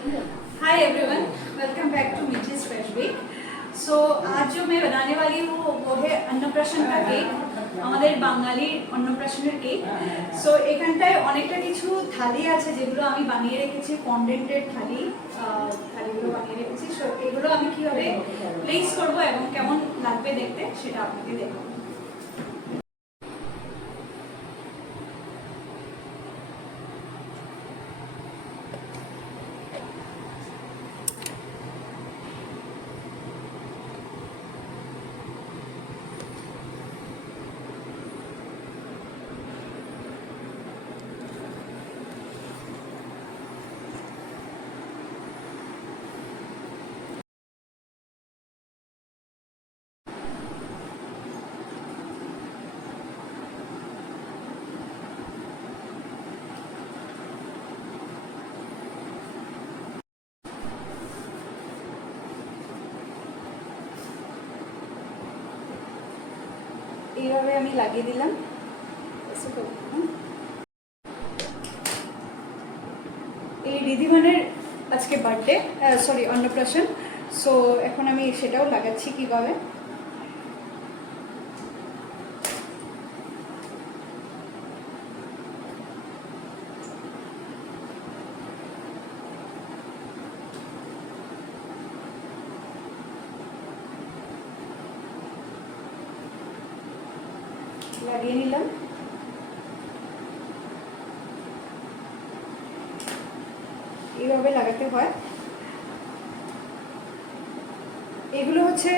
Hi everyone, welcome back to Meethi's fresh bake. So आज जो मैं बनाने वाली हूँ वो है अन्नप्राशन का केक, আমাদের বাঙালির অন্নপ্রাশনের কেক। সো এখানটায় অনেকটা কিছু থালি আছে যেগুলো আমি বানিয়ে রেখেছি, ফন্ডেন্টের থালিগুলো বানিয়ে রেখেছি। সো এগুলো আমি কিভাবে প্লেস করব এবং কেমন লাগবে দেখতে সেটা আপনাকে দেখাবো। এইভাবে আমি লাগিয়ে দিলাম। এই রিধিমানের আজকে বার্থডে, সরি অন্নপ্রাশন। সো এখন আমি সেটাও লাগাচ্ছি কিভাবে। লাগিয়ে নিলাম। এইভাবে লাগাতে হয়। এগুলো হচ্ছে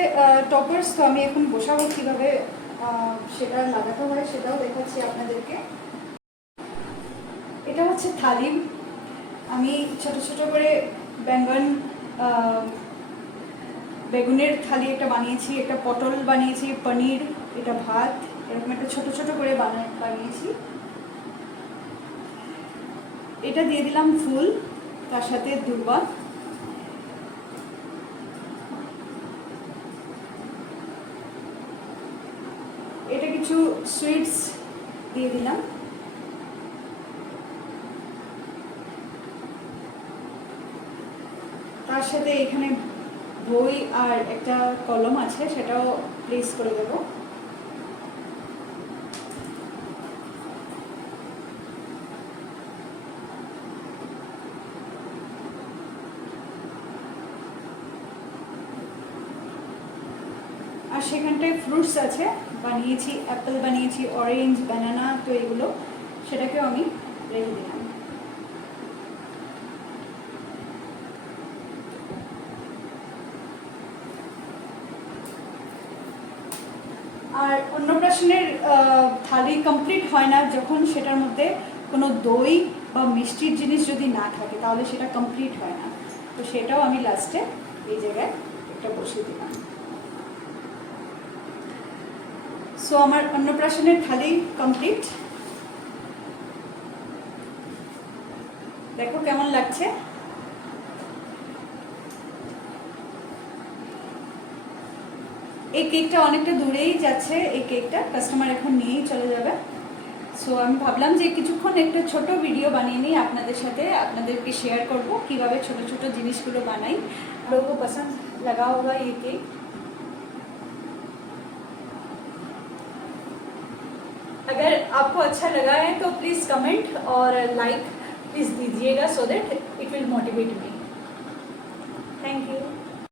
টপার্স। তো আমি এখন বসাবো কিভাবে সেটা লাগাতে হয় সেটাও দেখাচ্ছি আপনাদেরকে। এটা হচ্ছে থালি। আমি ছোট ছোট করে বেগুনের থালি একটা বানিয়েছি, একটা পটল বানিয়েছি, পনির, এটা ভাত, এরকম একটা ছোট ছোট করে বানিয়েছি। এটা দিয়ে দিলাম ফুল, তার সাথে দুর্বা। এটা কিছু সুইটস দিয়ে দিলাম। তার সাথে এখানে বই আর একটা কলম আছে, সেটাও প্লেস করে দেব। আর সেখানটায় ফ্রুটস আছে, বানিয়েছি অ্যাপেল বানিয়েছি, অরেঞ্জ, ব্যানানা। তো এগুলো সেটাকেও আমি রেখে দিলাম। আর অন্নপ্রাশনের থালি কমপ্লিট হয় না যখন সেটার মধ্যে কোনো দই বা মিষ্টির জিনিস যদি না থাকে, তাহলে সেটা কমপ্লিট হয় না। তো সেটাও আমি লাস্টে এই জায়গায় একটা বসিয়ে দিলাম। সো আমার অন্নপ্রাশনের থালি কমপ্লিট। দেখো কেমন লাগছে। এই কেকটা অনেকটা দূরেই যাচ্ছে, এই কেকটা কাস্টমার এখন নিয়েই চলে যাবে। সো আমি ভাবলাম যে কিছুক্ষণ একটা ছোট ভিডিও বানিয়ে নিই আপনাদের সাথে, আপনাদেরকে শেয়ার করব কিভাবে ছোট ছোট জিনিসগুলো বানাই। लोगों को पसंद लगा होगा ये केक। अगर आपको अच्छा लगा है तो प्लीज़ कमेंट और लाइक प्लीज़ दीजिएगा, so that it will motivate me. Thank you.